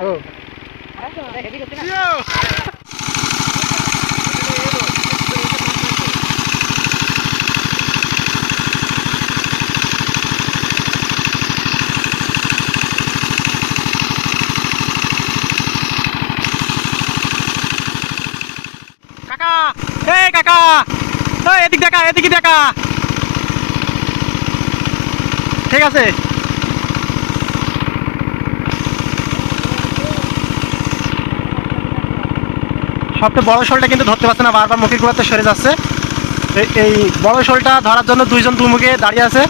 ও কাকা, এই কাকা, এদিক দেখা, এদিকে দেখা। ঠিক আছে, সবচেয়ে বড় শোলটা কিন্তু ধরতে পারছে না, বারবার মুখে গুলোতে সরে যাচ্ছে। এই বড় শোলটা ধরার জন্য দুইজন দুমুখে দাঁড়িয়ে আছে।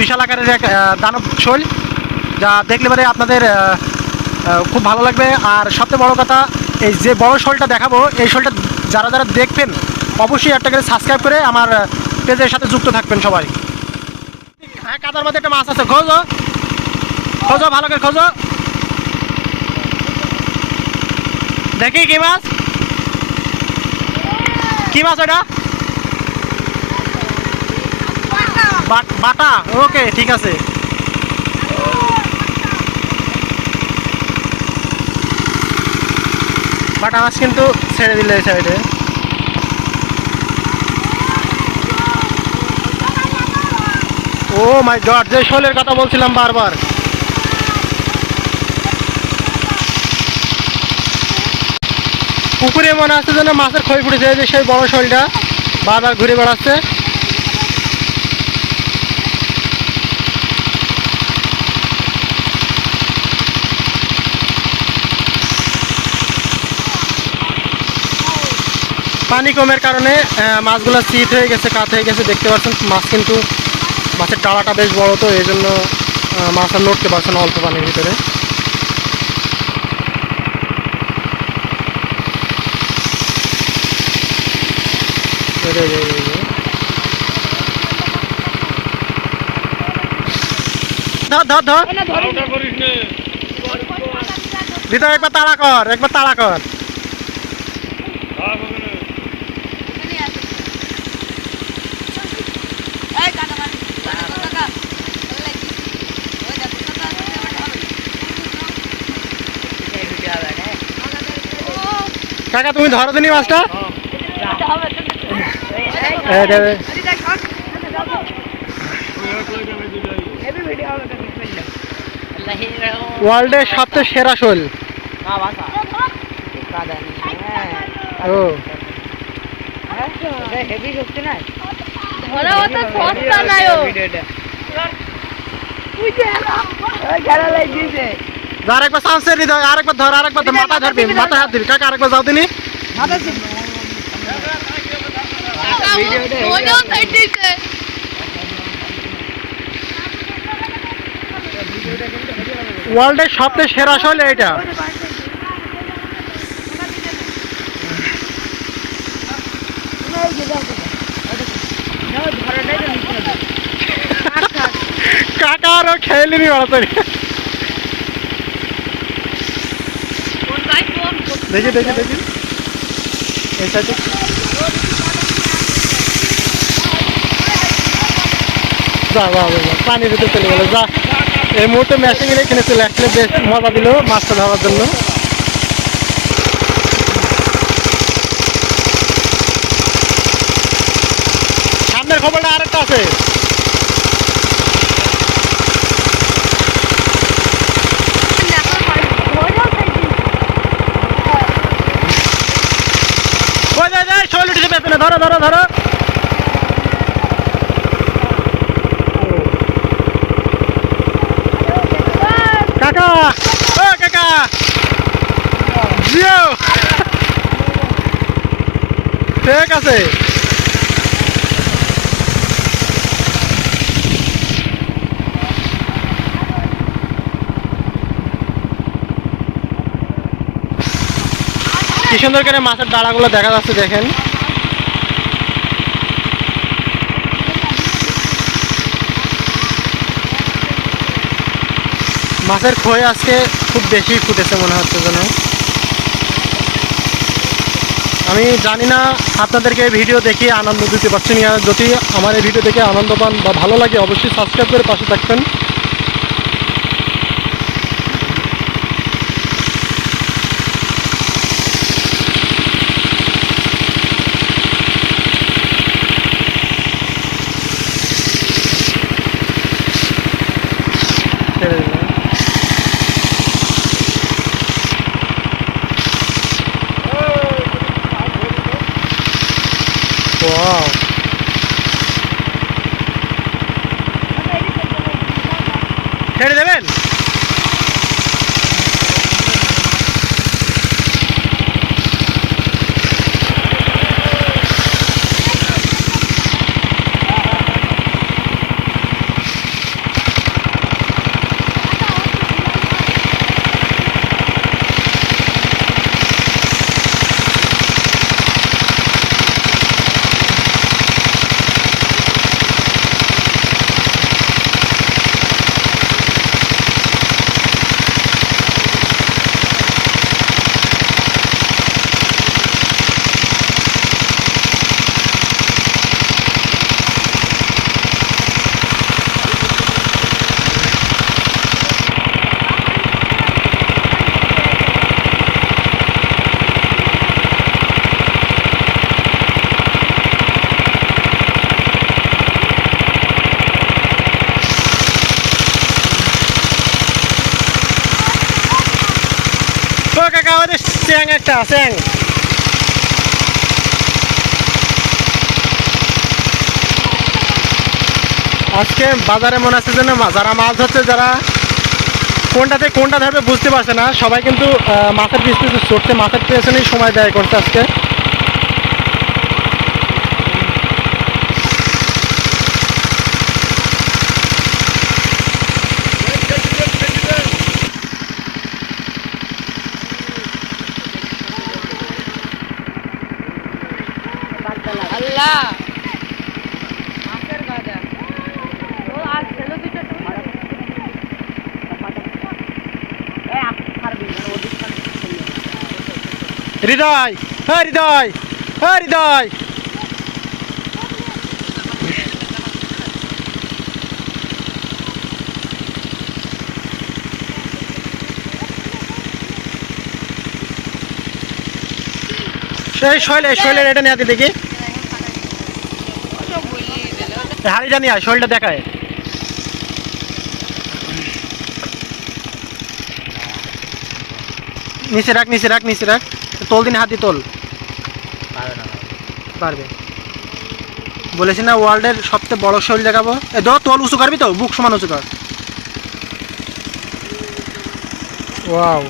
বিশাল আকারের এক দানব শোল, যা দেখলে পরে আপনাদের খুব ভালো লাগবে। আর সবচেয়ে বড় কথা, এই যে বড় শোলটা দেখাবো, এই শোলটা যারা যারা দেখবেন অবশ্যই একটা করে সাবস্ক্রাইব করে আমার পেজের সাথে যুক্ত থাকবেন সবাই। হ্যাঁ, কাদার মধ্যে একটা মাছ আছে, খোঁজো খোঁজো, ভালো করে খোঁজো। দেখি কি মাছ, কি মাছ ওটা? বাটা, ওকে ঠিক আছে। বাটা মাছ কিন্তু ছেড়ে দিলে এই সাইডে। ও মাই গড, যে শোলের কথা বলছিলাম বারবার, পুকুরে মনে হচ্ছে যেন মাছের খই ফুটেছে। যে সেই বড় শোলটা বারবার ঘুরে বেড়াচ্ছে। পানি কমের কারণে মাছগুলো চিত হয়ে গেছে, কাত হয়ে গেছে, দেখতে পাচ্ছেন। মাছ কিন্তু, মাছের ডালাটা বেশ বড়, তো এই জন্য মাছ আর নড়তে পারছে না অল্প পানির ভিতরে। ধর ধর ধর, ভিতরে একবার তাড়া কর, একবার তাড়া কর। কাকা তুমি ধরো দিনি মাছটা। ওয়ার্ল্ডের সবচেয়ে সেরা শোল। ও আরেকবার চান্স দিতে হয়, আরেকবার ধর, আরেকবার মাথা ধরবি, মাথা হাত দিবি। কাকা আরেকবার যাও দিনি। ওয়ার্ল্ডের সবচেয়ে সেরা শোল এইটা। কাকা আরো খেয়ে নি বাড়াতারি। দেখি দেখি দেখি, এই সাইডে যা, যা পানির ভিতরে চলে গেল। যা, এই মুহূর্তে মেশিন এখানে চলে আসলে বেশ মজা দিল মাছটা ধরার জন্য। সামনের খবরটা আরেকটা আছে। শৈল উঠেছে পেছনে, ধরো ধরো ধরো। কাকা, ও কাকা, জিও, ঠিক আছে। কি সুন্দর করে মাছের ডাড়াগুলো দেখা যাচ্ছে, দেখেন। মাছের খই আজকে খুব বেশি ফুটেছে মনে হচ্ছে যেন। আমি জানি না আপনাদেরকে ভিডিও দেখে আনন্দ দিতে পারছি না। যদি আমার এই ভিডিও দেখে আনন্দ পান বা ভালো লাগে অবশ্যই সাবস্ক্রাইব করে পাশে থাকবেন। ওয়াও, ছেড়ে দেবেন? ও কাকা, আমাদের স্যাং একটা স্যাং। আজকে বাজারে মনে হচ্ছে যেন যারা মাছ ধরছে, যারা কোনটাতে কোনটা ধরবে বুঝতে পারছে না, সবাই কিন্তু মাছের পিছনে চড়তে, মাছের পেছনেই সময় ব্যয় করছে আজকে। আল্লাহ মাছের বাজার ও আজ ছিল দুটো হৃদয়, হ্যাঁ হৃদয়, হ্যাঁ হৃদয়, সেই শৈলের এটা নিয়ে দেখি, হাড়িটা নিয়ে আয়, শৈলটা দেখায়। নিচে রাখ, নিচে রাখ, নিচে রাখ, তোল দিন, হাত দিয়ে তোল। পারবে, বলেছি না ওয়ার্ল্ডের সবচেয়ে বড় শৈল দেখাবো। এ ধর, তোল উঁচু করবি তো, বুক সমান উঁচু কর। ওয়াও।